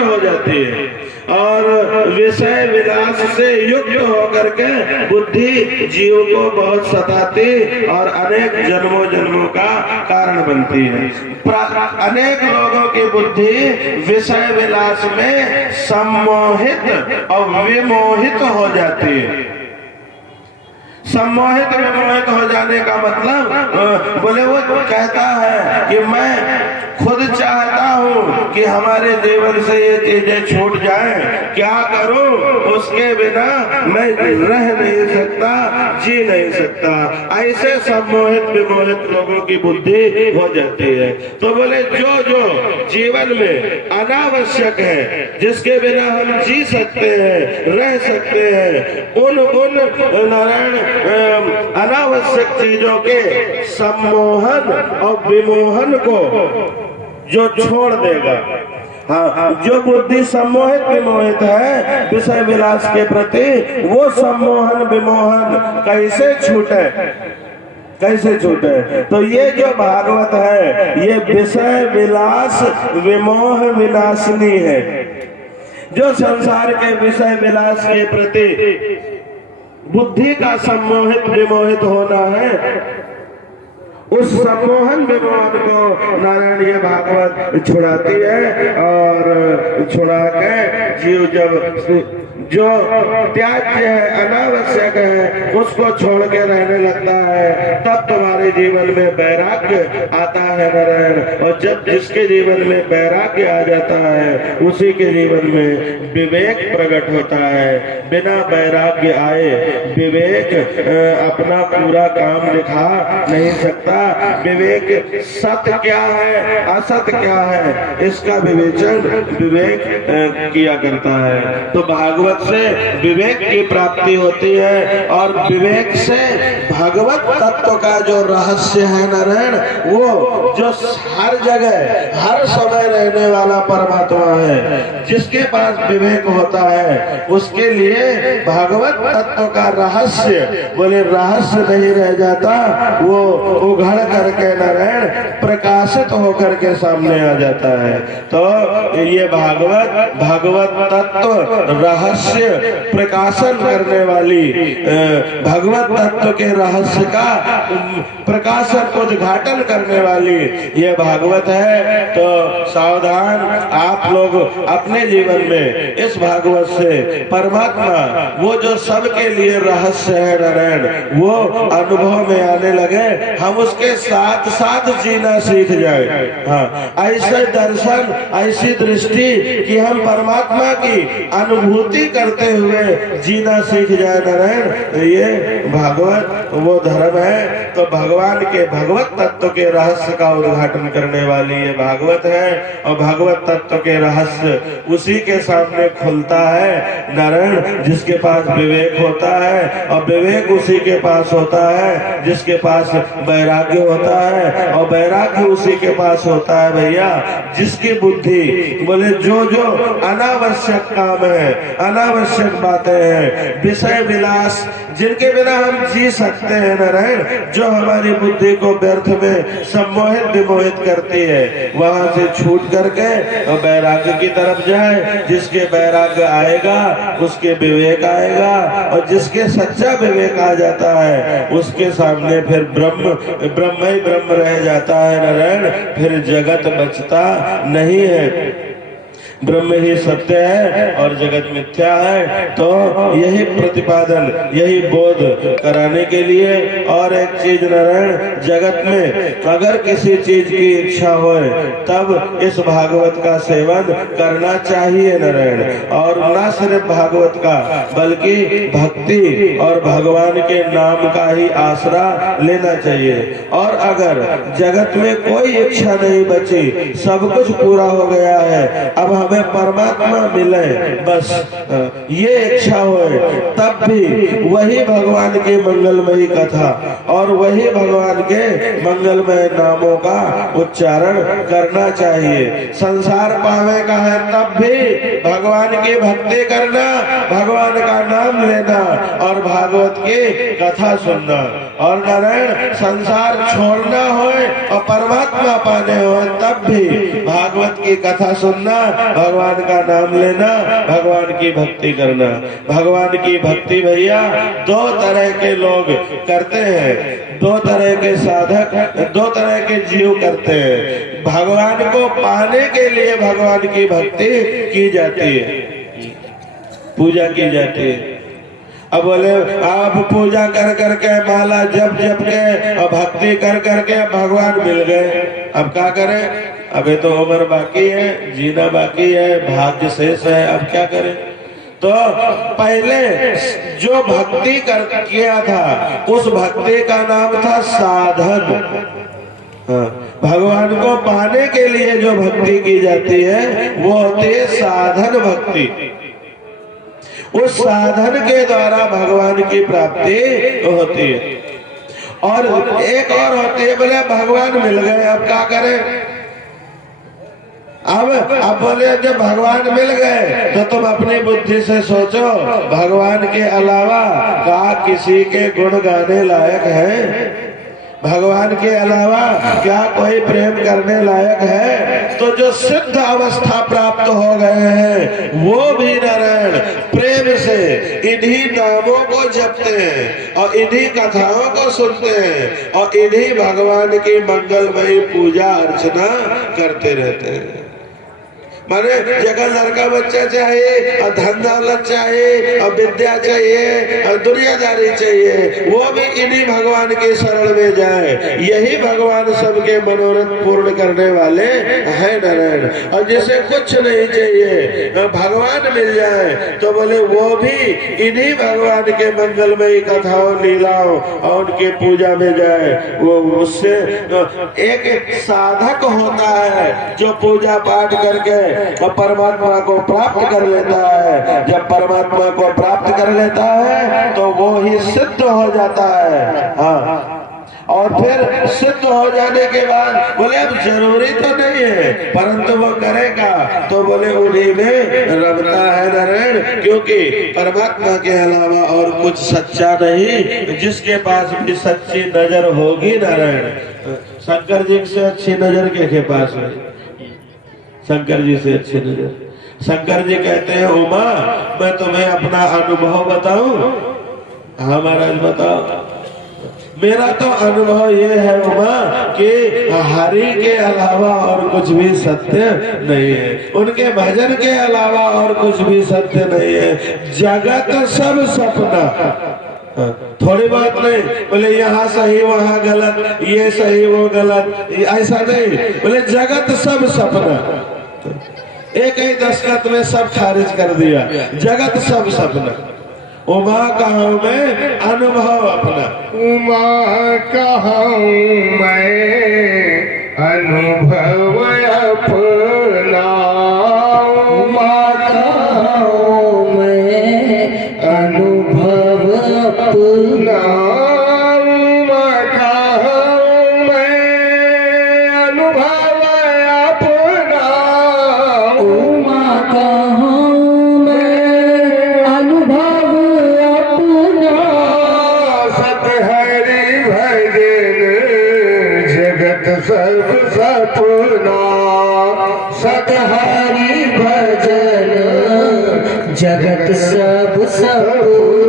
हो जाती है और विषय विलास से युक्त होकर के बुद्धि जीव को बहुत सताती और अनेक जन्मों जन्मों का कारण बनती है। अनेक लोगों की बुद्धि विषय विलास में सम्मोहित और विमोहित हो जाती है। सम्मोहित विमोहित हो जाने का मतलब बोले वो कहता है कि मैं खुद चाहता हूँ कि हमारे जीवन से ये चीजें छूट जाएं, क्या करूँ, उसके बिना मैं रह नहीं सकता, जी नहीं सकता। ऐसे सम्मोहित विमोहित लोगों की बुद्धि हो जाती है। तो बोले जो जो जीवन में अनावश्यक है, जिसके बिना हम जी सकते हैं, रह सकते हैं, उन नारायण अनावश्यक चीजों के सम्मोहन और विमोहन को जो छोड़ देगा, हाँ, जो बुद्धि सम्मोहित विमोहित है विषय विलास के प्रति, वो सम्मोहन विमोहन कैसे छूटे, कैसे छूटे? तो ये जो भागवत है ये विषय विलास विमोह विनाशिनी है। जो संसार के विषय विलास के प्रति बुद्धि का सम्मोहित विमोहित होना है, उस सम्मोहन विमोहन को नारायण ये भागवत छुड़ाती है और छुड़ा के जीव जब जो त्याज्य है, अनावश्यक है, उसको छोड़ के रहने लगता है, तब तुम्हारे जीवन में वैराग्य आता है नारायण। और जब जिसके जीवन में वैराग्य आ जाता है उसी के जीवन में विवेक प्रकट होता है। बिना वैराग्य आए विवेक अपना पूरा काम दिखा नहीं सकता। विवेक सत्य क्या है, असत्य क्या है, इसका विवेचन विवेक किया करता है। तो भागवत से विवेक की प्राप्ति होती है और विवेक से भगवत तत्व का जो रहस्य है नारायण, वो जो हर जगह हर समय रहने वाला परमात्मा है, जिसके पास विवेक होता है उसके लिए भगवत तत्व का रहस्य, बोले रहस्य नहीं रह जाता, वो उघड़ करके नारायण प्रकाशित होकर के सामने आ जाता है। तो ये भगवत तत्व रहस्य प्रकाशन करने वाली, भगवत तत्व के रहस्य का प्रकाशन उद्घाटन करने वाली ये भागवत है। तो सावधान आप लोग अपने जीवन में इस भागवत से परमात्मा वो जो सबके लिए रहस्य है नारायण, वो अनुभव में आने लगे, हम उसके साथ साथ जीना सीख जाए। हाँ, ऐसे दर्शन, ऐसी दृष्टि कि हम परमात्मा की अनुभूति करते हुए जीना सीख जाए नारायण, ये भागवत वो धर्म है। तो भगवान के भगवत तत्व के रहस्य का उद्घाटन करने वाली ये भागवत है और भगवत तत्व के रहस्य उसी के सामने खुलता है नारायण, जिसके पास विवेक होता है, और विवेक उसी के पास होता है जिसके पास वैराग्य होता है, और वैराग्य उसी के पास होता है भैया जिसकी बुद्धि, बोले जो जो अनावश्यक काम है, अनावश्यक बातें हैं, विषय विलास जिनके बिना हम जी सकते हैं नारायण, जो हमारी बुद्धि को व्यर्थ में सम्मोहित विमोहित करती है, वहां से छूट करके और वैराग्य की तरफ जाए। जिसके वैराग्य आएगा उसके विवेक आएगा, और जिसके सच्चा विवेक आ जाता है उसके सामने फिर ब्रह्म ही ब्रह्म रह जाता है नारायण, फिर जगत बचता नहीं है। ब्रह्म ही सत्य है और जगत मिथ्या है। तो यही प्रतिपादन, यही बोध कराने के लिए, और एक चीज नारायण, जगत में अगर किसी चीज की इच्छा हो तब इस भागवत का सेवन करना चाहिए नारायण। और न सिर्फ भागवत का बल्कि भक्ति और भगवान के नाम का ही आसरा लेना चाहिए। और अगर जगत में कोई इच्छा नहीं बची, सब कुछ पूरा हो गया है, अब हमें परमात्मा मिले, बस ये इच्छा हो, तब भी वही भगवान की मंगलमयी कथा और वही भगवान के मंगलमय नामों का उच्चारण करना चाहिए। संसार पावे का है तब भी भगवान की भक्ति करना, भगवान का नाम लेना और भागवत की कथा सुनना। और नारायण संसार छोड़ना हो और परमात्मा पाने हो तब भी भागवत की कथा सुनना, भगवान का नाम लेना, भगवान की भक्ति करना। भगवान की भक्ति भैया दो तरह के लोग करते हैं, दो तरह के साधक, दो तरह के जीव करते हैं। भगवान को पाने के लिए भगवान की भक्ति की जाती है, पूजा की जाती है। अब बोले आप पूजा कर करके माला जप जप के और भक्ति कर करके भगवान मिल गए, अब क्या करें? अभी तो उम्र बाकी है, जीना बाकी है, भाग्य शेष है, अब क्या करें? तो पहले जो भक्ति कर किया था उस भक्ति का नाम था साधन। भगवान को पाने के लिए जो भक्ति की जाती है वो होती है साधन भक्ति। उस साधन के द्वारा भगवान की प्राप्ति होती है। और एक और होती है, बोले भगवान मिल गए, अब क्या करें? अब बोले जब भगवान मिल गए तो तुम अपनी बुद्धि से सोचो, भगवान के अलावा क्या किसी के गुण गाने लायक है? भगवान के अलावा क्या कोई प्रेम करने लायक है? तो जो सिद्ध अवस्था प्राप्त हो गए हैं वो भी नारायण प्रेम से इन्हीं नामों को जपते हैं और इन्हीं कथाओं को सुनते हैं और इन्हीं भगवान की मंगलमयी पूजा अर्चना करते रहते हैं। माने जगह लड़का बच्चा चाहिए और धन दौलत चाहिए और विद्या चाहिए और दुनियादारी चाहिए, वो भी इन्हीं भगवान के शरण में जाए। यही भगवान सबके मनोरथ पूर्ण करने वाले हैं नारायण। और जिसे कुछ नहीं चाहिए भगवान मिल जाए तो बोले वो भी इन्हीं भगवान के मंगलमयी कथाओं लीलाओं और उनके पूजा में जाए। वो उससे एक साधक होता है जो पूजा पाठ करके और परमात्मा को प्राप्त कर लेता है। जब परमात्मा को प्राप्त कर लेता है तो वो ही सिद्ध हो जाता है। हाँ, और फिर सिद्ध हो जाने के बाद बोले अब जरूरी तो नहीं है परंतु वो करेगा तो बोले उन्हीं में रमता है नारायण, क्योंकि परमात्मा के अलावा और कुछ सच्चा नहीं। जिसके पास भी सच्ची नजर होगी नारायण, शंकर जी से अच्छी नजर के पास है? शंकर जी से अच्छी नजर। शंकर जी कहते हैं उमा मैं तुम्हें अपना अनुभव बताऊं? हाँ महाराज बताओ। मेरा तो अनुभव ये है उमा कि हरि के अलावा और कुछ भी सत्य नहीं है, उनके भजन के अलावा और कुछ भी सत्य नहीं है। जगत सब सपना, थोड़ी बात नहीं बोले यहाँ सही वहाँ गलत, ये सही वो गलत, ऐसा नहीं। बोले जगत सब सपना, एक ही दस्तखत में सब खारिज कर दिया। जगत सब सपना, उमा कहूँ मैं अनुभव अपना। उमा कहूँ मैं अनुभव अपना, उमा कहूँ मैं अनुभव अपना, उमा कहूँ मैं अनुभव अपना, उमा कहूँ मैं अनुभव अपना। सतहरि भजन जगत सब सपना, सतहरि भजन जगत सब सपना।